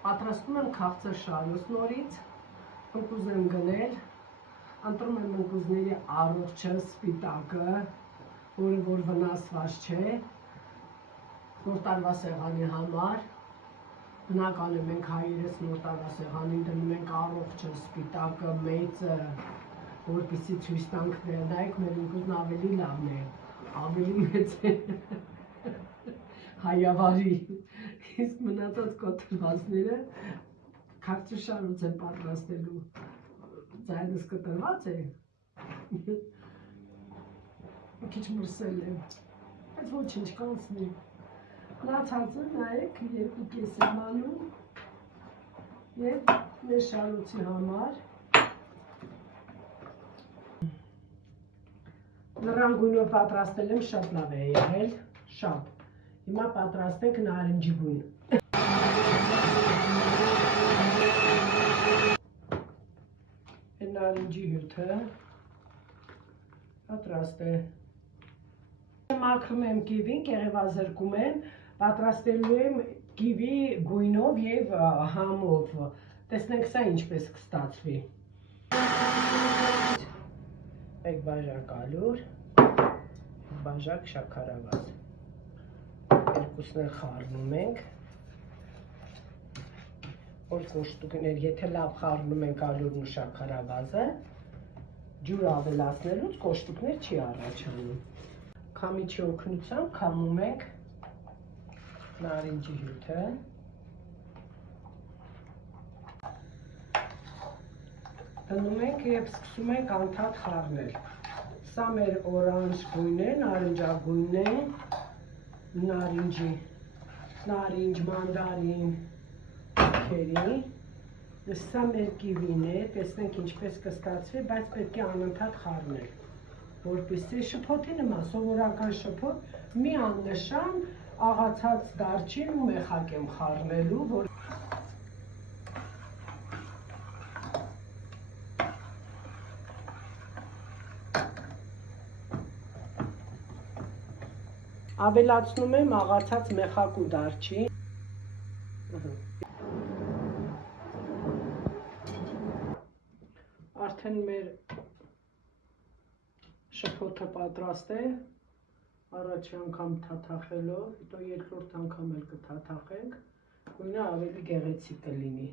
Պատրաստում եմ քաղցր շարուց նորից, ընկուզ եմ գնել, ընտրում եմ ընկուզների առողջը, սպիտակը, որը որ վնասված չէ, նոր տարվա սեղանի համար, բնական է մենք հայերս նոր տարվա սեղանին դնում ենք առողջը, սպիտակը, մեծը, որպեսզի ցույց տանք նայեք մեր ընկուզն ավելի լավն է, ավելի մեծ է, հայավարի, իսկ մնացած կոտրվածները քաղցր շարուց եմ պատրաստելու, ձայնս կտրված է, մի քիչ մրսել եմ, բայց ոչինչ կանցնի, մնացածը նայեք 2 կես եմ անում և մեր շարոցի համար լռան գույնով պատրաստել եմ, շատ լավ է եղել, շատ, հիմա պատրաստենք նարնջի գույն։ Նարնջի հյութը պատրաստ է։ Մաքրում եմ կիվին, կեղևազրկում եմ, պատրաստելու եմ կիվի գույնով և համով։ Տեսնենք սա ինչպես կստացվի։ 1 բաժակ ալյուր, 1 բաժակ շաքարավազ։ Երկուսն էլ խառնում ենք։ Որ կոշտուկներ, եթե լավ խառնում ենք ալյուրն ու շաքարավազը, ջուր ավելացնելուց կոշտուկներ չի առաջանում։ Քամիչի օգնությամբ քամում ենք նարինջի հյութը։ Դնում ենք և սկսում ենք անդադ խառնել։ Սա մեր օրանժ գույն է, նարնջագույն է, նարինջ, մանդարին, սա մեր կիվին է, տեսնենք ինչպես կստացվի, բայց պետք է անընդհատ խառնել, որպեսզի շփոթի նման, սովորական շփոթ, մի աննշան աղացած դարչին ու մեխակ եմ խառնելու, որ ավելացնում եմ աղացած մեխակ ու դարչին։ Արդեն մեր շփոթը պատրաստ է, առաջի անգամ թաթախելով, հետո երկրորդ անգամ էլ կթաթախենք, գույնը ավելի գեղեցիկ կլինի։